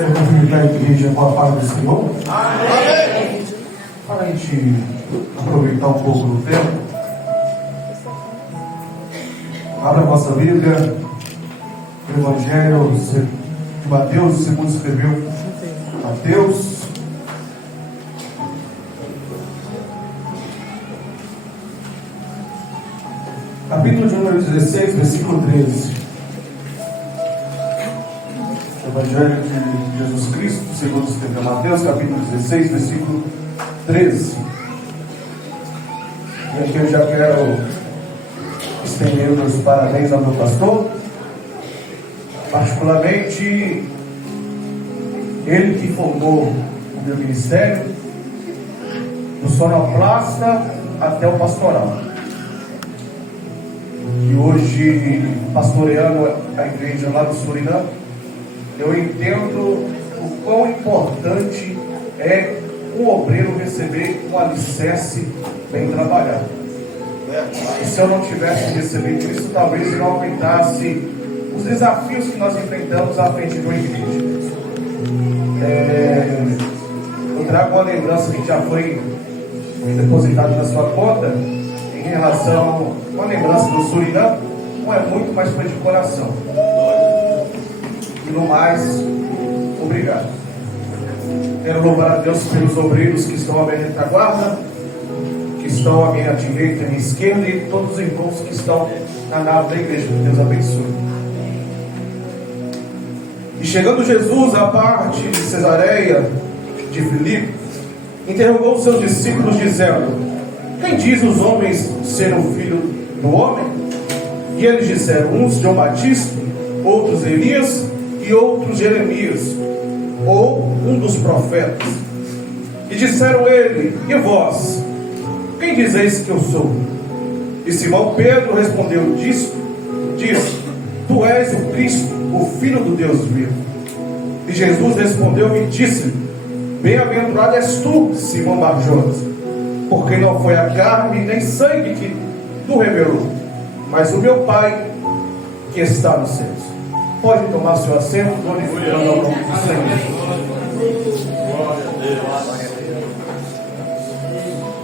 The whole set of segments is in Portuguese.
Quero cumprimentar a igreja com a paz do Senhor. Amém. Para a gente aproveitar um pouco do tempo, abra a nossa Bíblia, o Evangelho de Mateus, segundo escreveu Mateus. Capítulo de número 16, versículo 13. Evangelho de Jesus Cristo, segundo escreveu Mateus, capítulo 16, versículo 13. E aqui eu já quero estender meus parabéns ao meu pastor, particularmente ele que formou o meu ministério, do sonoplasta até o pastoral. E hoje, pastoreando a igreja lá no Suriname, eu entendo o quão importante é um obreiro receber um alicerce bem trabalhado. E se eu não tivesse recebido isso, talvez eu não aguentasse os desafios que nós enfrentamos à frente de uma igreja. Eu trago uma lembrança que já foi depositada na sua conta em relação a uma lembrança do Suriname. Não é muito, mas foi de coração. E no mais, obrigado. Quero louvar a Deus pelos obreiros que estão à minha retaguarda, que estão à minha direita e à minha esquerda, e todos os irmãos que estão na nave da igreja. Que Deus abençoe. E chegando Jesus à parte de Cesareia de Filipe, interrogou os seus discípulos, dizendo: quem diz os homens ser o filho do homem? E eles disseram: uns João Batista, outros Elias, e outros Jeremias, ou um dos profetas. E disseram ele: e vós, quem dizeis que eu sou? E Simão Pedro respondeu: diz, tu és o Cristo, o Filho do Deus vivo. E Jesus respondeu e disse: bem-aventurado és tu, Simão Barjonas, porque não foi a carne nem sangue que tu revelou, mas o meu Pai que está nos céus. Pode tomar seu assento, glorificando ao nome do Senhor.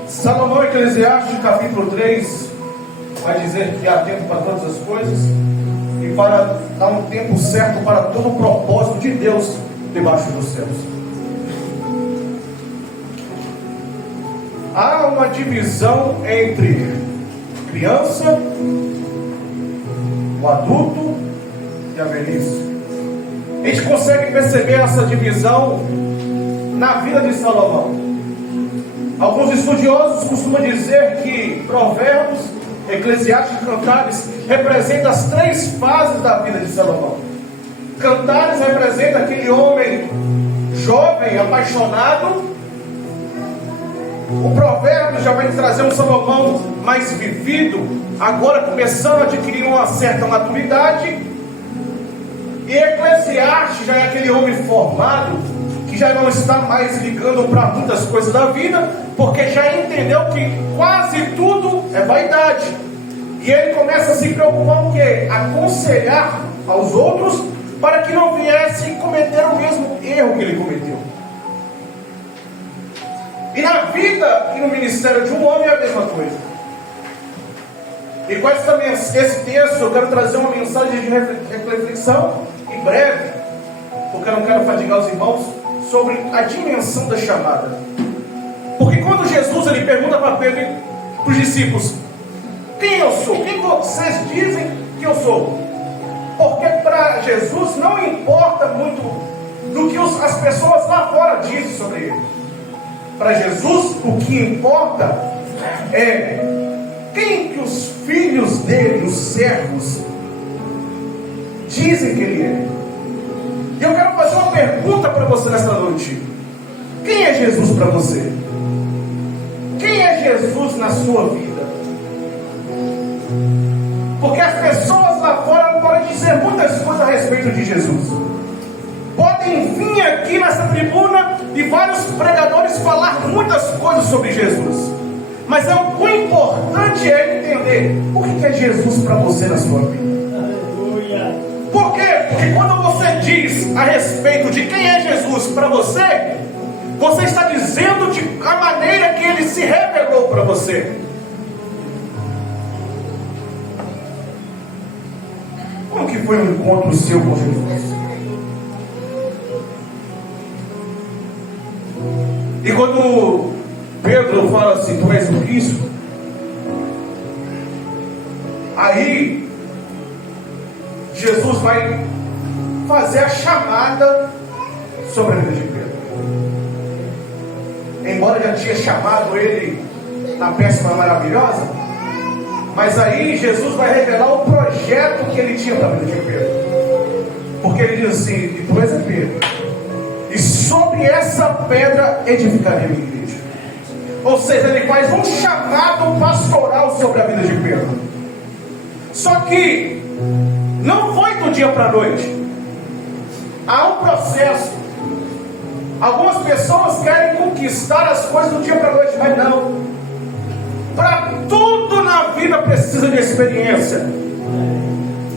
Salomão, Eclesiastes, capítulo 3, vai dizer que há tempo para todas as coisas e para dar um tempo certo para todo o propósito de Deus debaixo dos céus. Há uma divisão entre criança, o adulto e a velhice. A gente consegue perceber essa divisão na vida de Salomão. Alguns estudiosos costumam dizer que Provérbios, Eclesiastes e Cantares representam as três fases da vida de Salomão. Cantares representa aquele homem jovem, apaixonado. O Provérbio já vai trazer um Salomão mais vivido, agora começando a adquirir uma certa maturidade. E Eclesiastes já é aquele homem formado, que já não está mais ligando para muitas coisas da vida, porque já entendeu que quase tudo é vaidade. E ele começa a se preocupar com o quê? Aconselhar aos outros para que não viessem cometer o mesmo erro que ele cometeu. E na vida e no ministério de um homem é a mesma coisa. E com esse texto eu quero trazer uma mensagem de reflexão em breve, porque eu não quero fadigar os irmãos, sobre a dimensão da chamada. Porque quando Jesus ele pergunta para Pedro e para os discípulos: quem eu sou? Quem vocês dizem que eu sou? Porque para Jesus não importa muito do que as pessoas lá fora dizem sobre ele. Para Jesus o que importa é quem que os filhos dele, os servos, dizem que ele é. E eu quero fazer uma pergunta para você nesta noite: quem é Jesus para você? Quem é Jesus na sua vida? Porque as pessoas lá fora não podem dizer muitas coisas a respeito de Jesus. Podem vir aqui nessa tribuna e vários pregadores falar muitas coisas sobre Jesus. Mas o importante é entender o que é Jesus para você na sua vida. Aleluia. Por quê? Porque quando você diz a respeito de quem é Jesus para você, você está dizendo de a maneira que ele se revelou para você. Como que foi um encontro seu com Jesus? E quando Pedro fala assim, tu és o Cristo, aí Jesus vai fazer a chamada sobre a vida de Pedro. Embora já tinha chamado ele na péssima maravilhosa, mas aí Jesus vai revelar o projeto que ele tinha para a vida de Pedro. Porque ele diz assim, e tu és Pedro, e sobre essa pedra edificarei a minha igreja. Ou seja, ele faz um chamado pastoral sobre a vida de Pedro. Só que não foi do dia para a noite. Há um processo. Algumas pessoas querem conquistar as coisas do dia para a noite, mas não. Para tudo na vida precisa de experiência.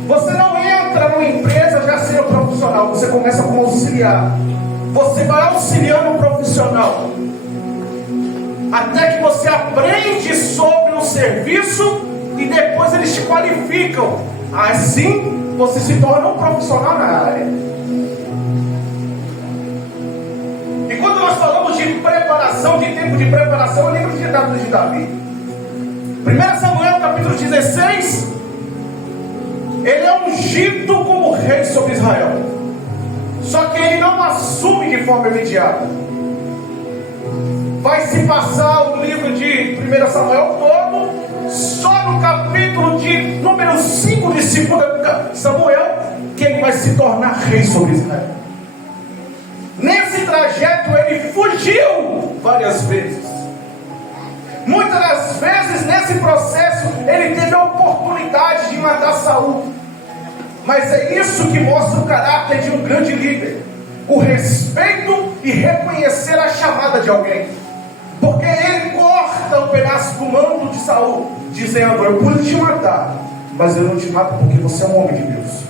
Você não entra numa empresa já sendo profissional. Você começa como auxiliar. Você vai auxiliando o profissional até que você aprende sobre o serviço e depois eles te qualificam. Assim você se torna um profissional na área. E quando nós falamos de preparação, de tempo de preparação, eu lembro de Davi. 1 Samuel capítulo 16. Ele é ungido como rei sobre Israel. Só que ele não assume de forma imediata. Vai se passar o livro de 1 Samuel todo, só no capítulo de número 5 de 2 Samuel, que ele vai se tornar rei sobre Israel. Nesse trajeto ele fugiu várias vezes. Muitas das vezes nesse processo ele teve a oportunidade de matar Saul. Mas é isso que mostra o caráter de um grande líder: o respeito e reconhecer a chamada de alguém. Porque ele corta um pedaço do manto de Saul, dizendo: eu pude te matar, mas eu não te mato porque você é um homem de Deus.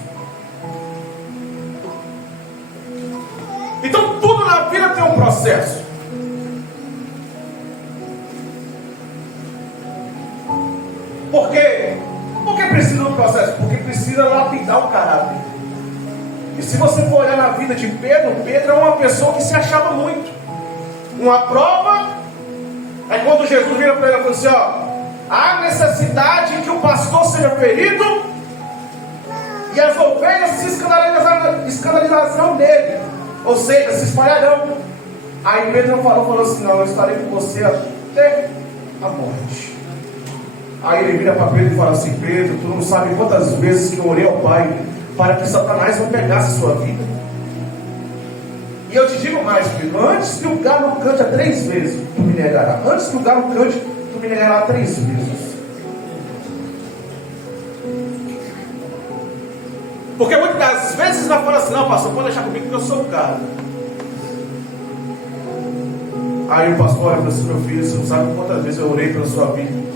Então tudo na vida tem um processo. Por quê? Porque precisa do processo? Porque precisa lapidar o caráter. E se você for olhar na vida de Pedro, Pedro é uma pessoa que se achava muito. Uma prova é quando Jesus vira para ele e fala assim: ó, há necessidade que o pastor seja ferido e as ovelhas se escandalizarão dele, ou seja, se espalharão. Aí Pedro falou assim: não, eu estarei com você até a morte. Aí ele vira para Pedro e fala assim: Pedro, tu não sabe quantas vezes que eu orei ao Pai para que Satanás não pegasse a sua vida. E eu te digo mais, Pedro: antes que o galo cante 3 vezes, tu me negará. Antes que o galo cante, tu me negará 3 vezes. Porque muitas das vezes nós falamos assim: não, pastor, pode deixar comigo que eu sou o cara. Aí o pastor olha para assim: meu filho, você não sabe quantas vezes eu orei pela sua vida.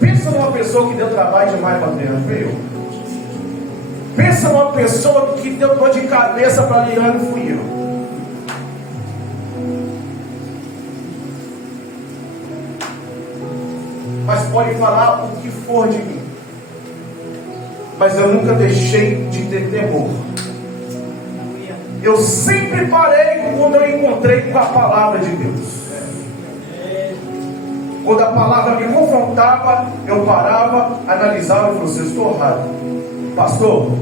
Pensa numa pessoa que deu trabalho demais para Deus, viu? Pensa numa pessoa que deu dor de cabeça para ligar, não fui eu. Mas pode falar o que for de mim, mas eu nunca deixei de ter temor. Eu sempre parei quando eu encontrei com a palavra de Deus. Quando a palavra me confrontava, eu parava, analisava e falava assim: eu estou errado. Pastor,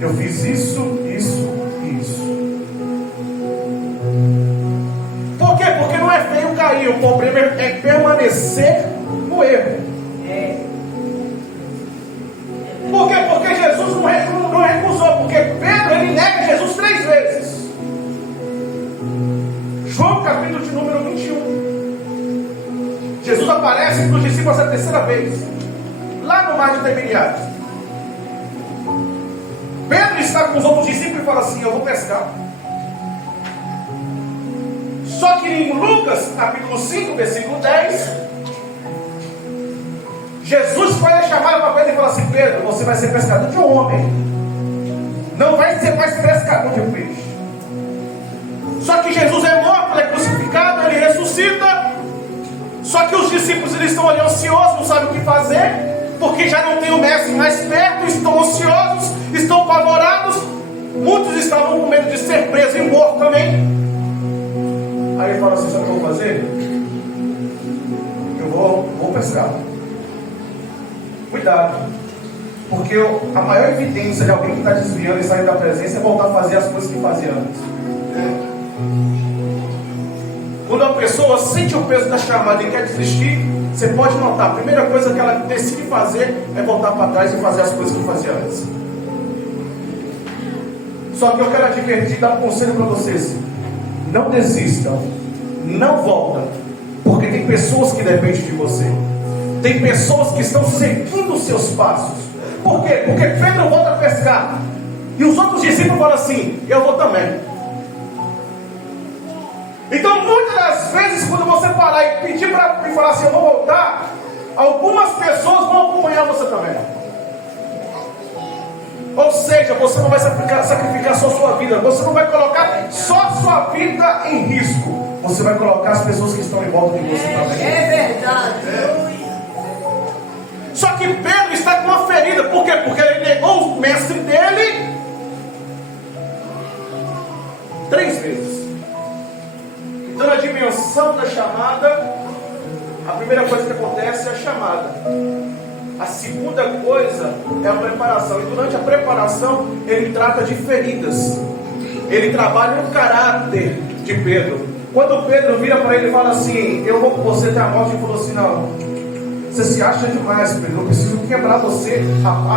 eu fiz isso, isso e isso. Por quê? Porque não é feio cair, o problema é permanecer no erro. Por quê? Porque Jesus não recusou. Porque Pedro, ele nega Jesus 3 vezes. João capítulo de número 21. Jesus aparece para os discípulos a 3ª vez, lá no mar de Tiberíades. Pedro está com os outros discípulos e fala assim: eu vou pescar. Só que em Lucas capítulo 5, versículo 10, Jesus foi chamar para Pedro e falou assim: Pedro, você vai ser pescador de homem, não vai ser mais pescador de peixe. Só que Jesus é morto, ele é crucificado, ele ressuscita. Só que os discípulos eles estão ali ansiosos, não sabem o que fazer, porque já não tem o mestre mais perto, estão ansiosos, estão apavorados. Muitos estavam com medo de ser presos e mortos também. Aí ele fala assim: sabe o que eu vou fazer? Eu vou pescar. Cuidado, porque a maior evidência de alguém que está desviando e saindo da presença é voltar a fazer as coisas que fazia antes. Quando a pessoa sente o peso da chamada e quer desistir, você pode notar, a primeira coisa que ela decide fazer é voltar para trás e fazer as coisas que fazia antes. Só que eu quero advertir, dar um conselho para vocês: não desistam, não voltem, porque tem pessoas que dependem de você, tem pessoas que estão seguindo os seus passos. Por quê? Porque Pedro volta a pescar e os outros discípulos falam assim: eu vou também. Então muitas das vezes, quando você parar e pedir para mim falar assim: eu vou voltar, algumas pessoas vão acompanhar você também. Ou seja, você não vai sacrificar só a sua vida, você não vai colocar só a sua vida em risco, você vai colocar as pessoas que estão em volta de você também. É verdade. Só que Pedro está com uma ferida. Por quê? Porque ele negou o mestre dele 3 vezes. Então, na dimensão da chamada, a primeira coisa que acontece é a chamada. A segunda coisa é a preparação. E durante a preparação, ele trata de feridas. Ele trabalha no caráter de Pedro. Quando Pedro vira para ele e fala assim: eu vou com você até a morte, ele falou assim: não, você se acha demais, Pedro. Eu preciso quebrar você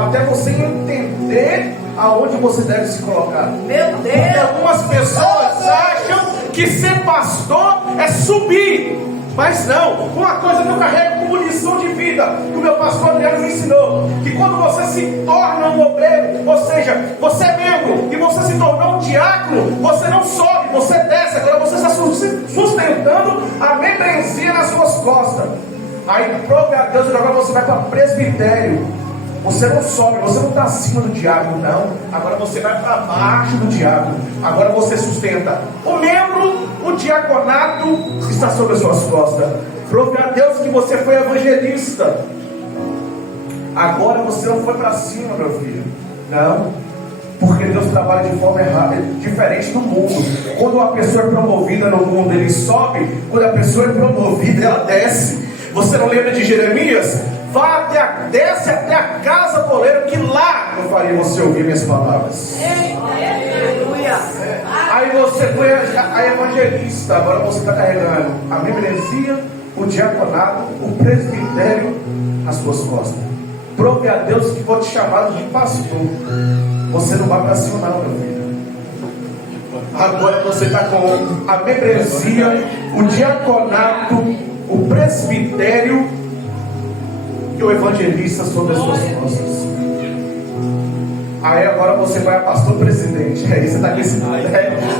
até você entender aonde você deve se colocar. Meu Deus! Porque algumas pessoas acham que ser pastor é subir. Mas não, uma coisa que eu carrego como lição de vida, que o meu pastor Adriano me ensinou: que quando você se torna um obreiro, ou seja, você é membro e você se tornou um diácono, você não sobe, você desce. Agora você está sustentando a membresia nas suas costas. Aí prove a Deus, agora você vai para presbitério. Você não sobe, você não está acima do diácono, não. Agora você vai para baixo do diácono. Agora você sustenta o membro, o diaconato está sobre as suas costas. Prove a Deus que você foi evangelista. Agora você não foi para cima, meu filho. Não. Porque Deus trabalha de forma errada, diferente do mundo. Quando uma pessoa é promovida no mundo, ele sobe. Quando a pessoa é promovida, ela desce. Você não lembra de Jeremias? Desce até a casa do oleiro, que lá eu farei você ouvir minhas palavras. Aí você foi a evangelista. Agora você está carregando a membresia, o diaconato, o presbitério nas suas costas. Prove a Deus que vou te chamar de pastor. Você não vai para cima não, meu filho. Agora você está com a membresia, o diaconato, o presbitério e o evangelista sobre as suas costas. Aí agora você vai a pastor presidente. Aí você está com esse...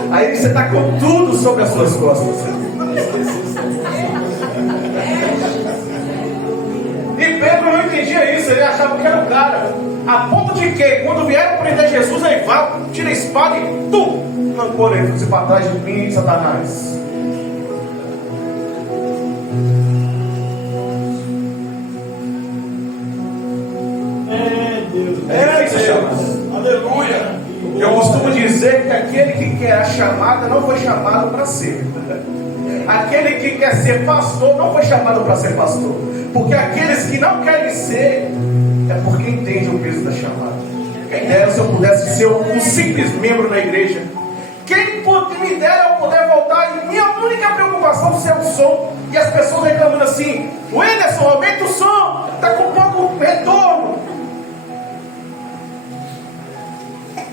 Aí você está com tudo sobre as suas costas. E Pedro não entendia isso. Ele achava que era o cara, a ponto de que quando vieram prender Jesus, aí vai, tira a espada e tum, rancor ele, você para trás de mim, Satanás. Isso é chamada. Aleluia. Eu costumo dizer que aquele que quer a chamada não foi chamado para ser. Aquele que quer ser pastor não foi chamado para ser pastor. Porque aqueles que não querem ser é porque entendem o peso da chamada. Quem dera se eu pudesse ser um simples membro da igreja. Quem me dera eu poder voltar e minha única preocupação ser o som. E as pessoas reclamando assim: Wilderson, aumenta o som, está com pouco retorno.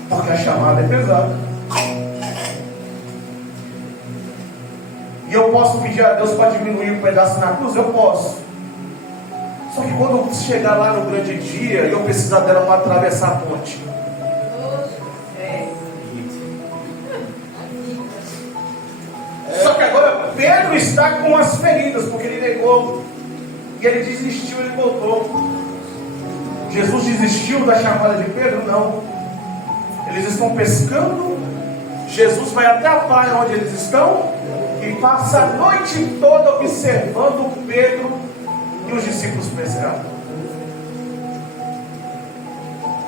Porque a chamada é pesada. E eu posso pedir a Deus para diminuir um pedaço na cruz? Eu posso. Só que quando eu chegar lá no grande dia, eu precisar dela para atravessar a ponte. Só que agora Pedro está com as feridas, porque ele negou. E ele desistiu, ele voltou. Jesus desistiu da chamada de Pedro? Não. Eles estão pescando. Jesus vai até a praia onde eles estão e passa a noite toda observando Pedro e os discípulos pescar.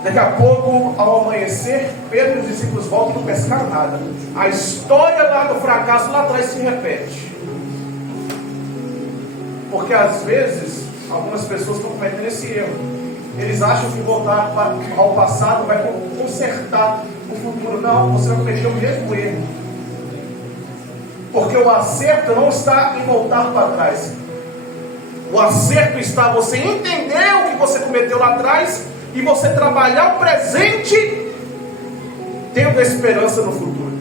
Daqui a pouco, ao amanhecer, Pedro e os discípulos voltam e não pescaram nada. A história lá do fracasso lá atrás se repete. Porque às vezes algumas pessoas estão cometendo esse erro. Eles acham que voltar ao passado vai consertar o futuro. Não, você vai cometer o mesmo erro. Porque o acerto não está em voltar para trás. O acerto está em você entender o que você cometeu lá atrás e você trabalhar o presente tendo esperança no futuro.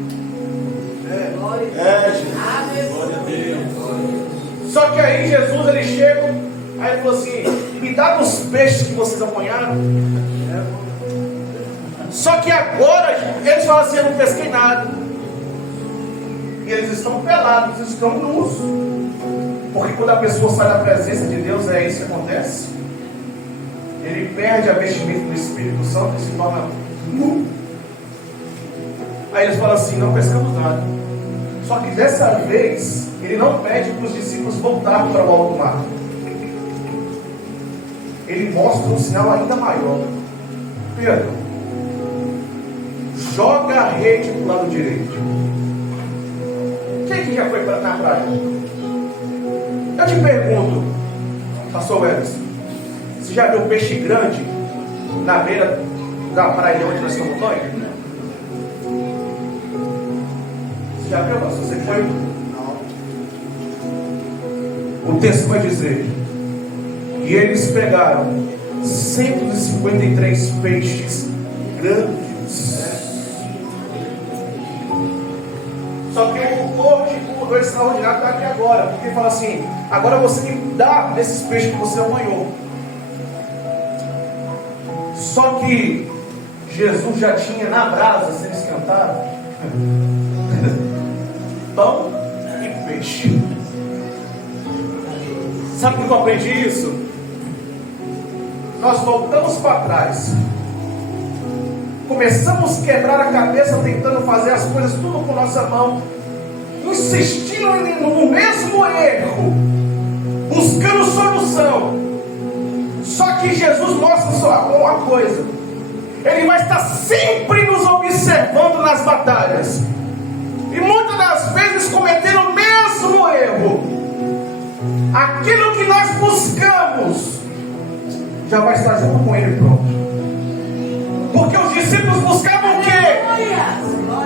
Glória a Deus. Só que aí Jesus, ele chega, aí ele falou assim: me dá dos peixes que vocês apanharam. Só que agora eles falam assim: eu não pesquei nada. E eles estão pelados, estão nus. Porque quando a pessoa sai da presença de Deus, é isso que acontece. Ele perde a vestimenta do Espírito Santo e se torna nu. Aí eles falam assim: não pescamos nada. Só que dessa vez ele não pede para os discípulos voltarem para o alto mar. Ele mostra um sinal ainda maior. Pedro, joga a rede para o lado direito. Quem que já foi na praia? Eu te pergunto, pastor Welles, você já viu peixe grande na beira da praia onde nós estamos nós? Você já viu, pastor? Você foi? O texto vai dizer que eles pegaram 153 peixes grandes. Só que o extraordinário está aqui agora, porque ele fala assim: agora você me dá desses peixes que você apanhou. Só que Jesus já tinha na brasa sendo esquentado pão e peixe. Sabe como eu aprendi isso? Nós voltamos para trás, começamos a quebrar a cabeça tentando fazer as coisas tudo com nossa mão, insistindo no mesmo erro, buscando solução. Só que Jesus mostra só uma coisa: Ele vai estar sempre nos observando nas batalhas, e muitas das vezes cometendo o mesmo erro. Aquilo que nós buscamos já vai estar junto com Ele pronto. Porque os discípulos buscavam o quê?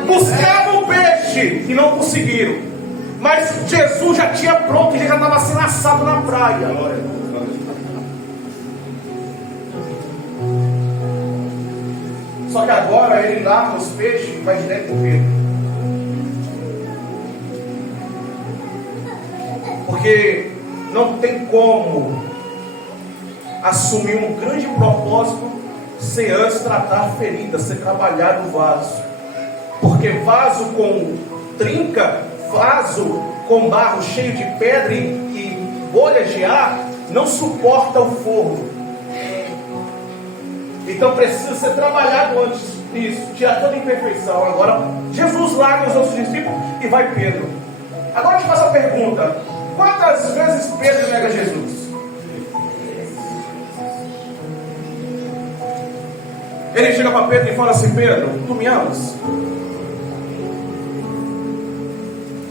Buscavam o peixe e não conseguiram. Mas Jesus já tinha pronto, ele já estava sendo assado na praia. Só que agora ele larga os peixes e vai direto com Pedro. Porque não tem como assumir um grande propósito sem antes tratar a ferida, sem trabalhar no vaso. Porque vaso com trinca, vaso com barro cheio de pedra e bolhas de ar, não suporta o forno. Então precisa ser trabalhado antes disso, tirar toda a imperfeição. Agora Jesus larga os outros discípulos e vai Pedro. Agora eu te faço a pergunta: quantas vezes Pedro nega Jesus? Ele chega para Pedro e fala assim: Pedro, tu me amas?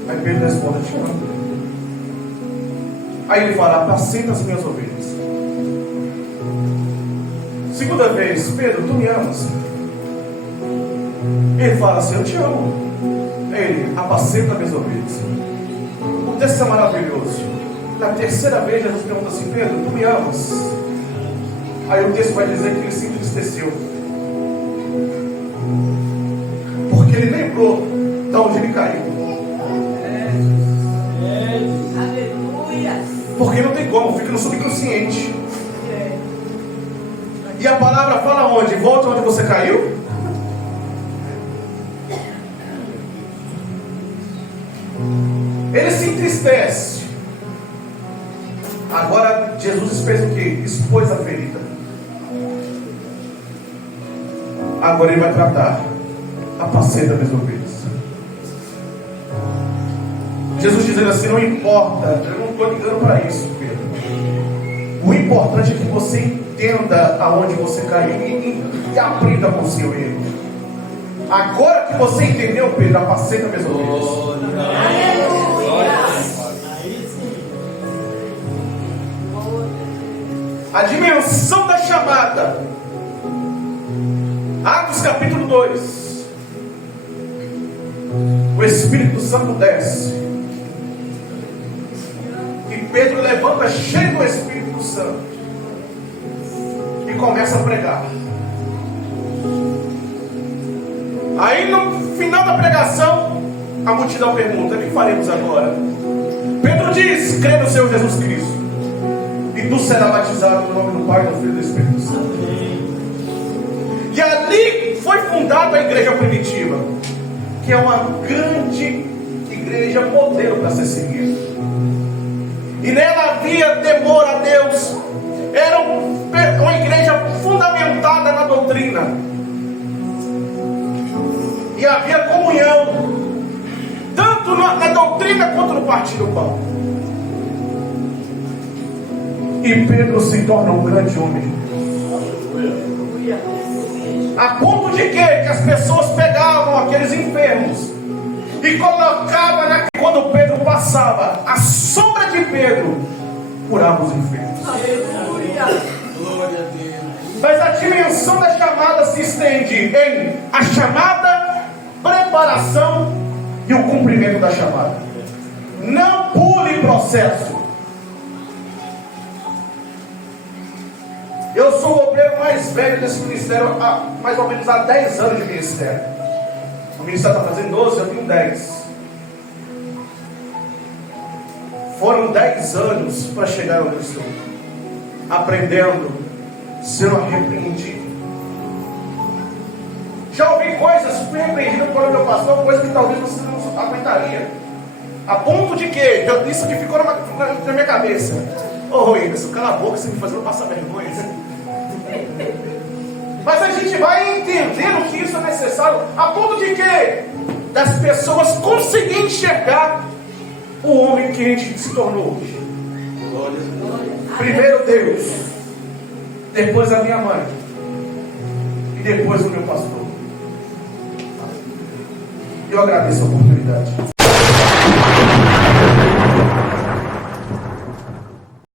Aí Pedro responde: eu te amo. Aí ele fala: apacenta as minhas ovelhas. Segunda vez: Pedro, tu me amas? Ele fala assim: eu te amo. Ele: apacenta as minhas ovelhas. O texto é maravilhoso. Na terceira vez Jesus pergunta assim: Pedro, tu me amas? Aí o texto vai dizer que ele se entristeceu, porque ele lembrou de onde ele caiu. Aleluia. Porque não tem como, fica no subconsciente. E a palavra fala onde? Volta onde você caiu. Ele se entristece. Agora Jesus fez o que? Expôs a ferida. Agora ele vai tratar. Apacenta minhas ovelhas. Jesus dizendo assim: não importa, eu não estou ligando para isso, Pedro. O importante é que você entenda aonde você caiu e aprenda com o seu erro. Agora que você entendeu, Pedro, apacenta minhas ovelhas. A dimensão da chamada. Atos capítulo 2. O Espírito Santo desce. E Pedro levanta cheio do Espírito Santo. E começa a pregar. Aí no final da pregação, a multidão pergunta: o que faremos agora? Pedro diz: crê no Senhor Jesus Cristo, e tu serás batizado no nome do Pai, do Filho e do Espírito Santo. E ali foi fundada a igreja primitiva, que é uma grande igreja modelo para ser seguida. E nela havia temor a Deus. Era uma igreja fundamentada na doutrina. E havia comunhão, tanto na doutrina quanto no partir do pão. E Pedro se torna um grande homem. A ponto de que as pessoas pegavam aqueles enfermos e colocavam quando Pedro passava, a sombra de Pedro curava os enfermos. Mas a dimensão da chamada se estende em a chamada, preparação e o cumprimento da chamada. Não pule processo. Eu sou o obreiro mais velho desse ministério há mais ou menos há 10 anos de ministério. O ministério está fazendo 12, eu tenho 10. Foram 10 anos para chegar onde eu estou. Aprendendo, sendo arrependido. Já ouvi coisas, fui repreendido pelo meu pastor, coisas que talvez você não aguentaria. A ponto de que, isso aqui ficou na minha cabeça. Ô Wilson, cala a boca, você me fazendo passar vergonha. Mas a gente vai entendendo que isso é necessário, a ponto de que das pessoas conseguirem enxergar o homem que a gente se tornou hoje. Primeiro Deus, depois a minha mãe e depois o meu pastor. Eu agradeço a oportunidade.